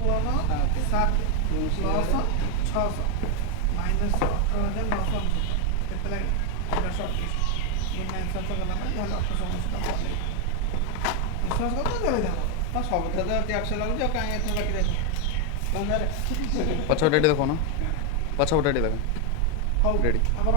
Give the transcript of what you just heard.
ପୁରଣ 7 ପ୍ଲସ୍ 600 ମାଇନସ୍ 18,900 କେତେ ଲାଗେ 1838 ଗୁଣା 700 ଗଲା ପରେ ଯାହେଲେ 1899 ଟଙ୍କା ପଡ଼ିବ। ବିଶ୍ୱାସ କର ଦେବେ ଦେବ। ହଁ ସବୁଥିରେ ତ ଟ୍ୟାକ୍ସ ଲାଗୁଛି ଆଉ କାହିଁ ଏଥର ବାକି ଦେଖ ପଛପଟେ ଏଠି ଦେଖୁନ, ପଛପଟେ ଏଠି ଦେଖ ହଉ ରେଡ଼ି। ଆମର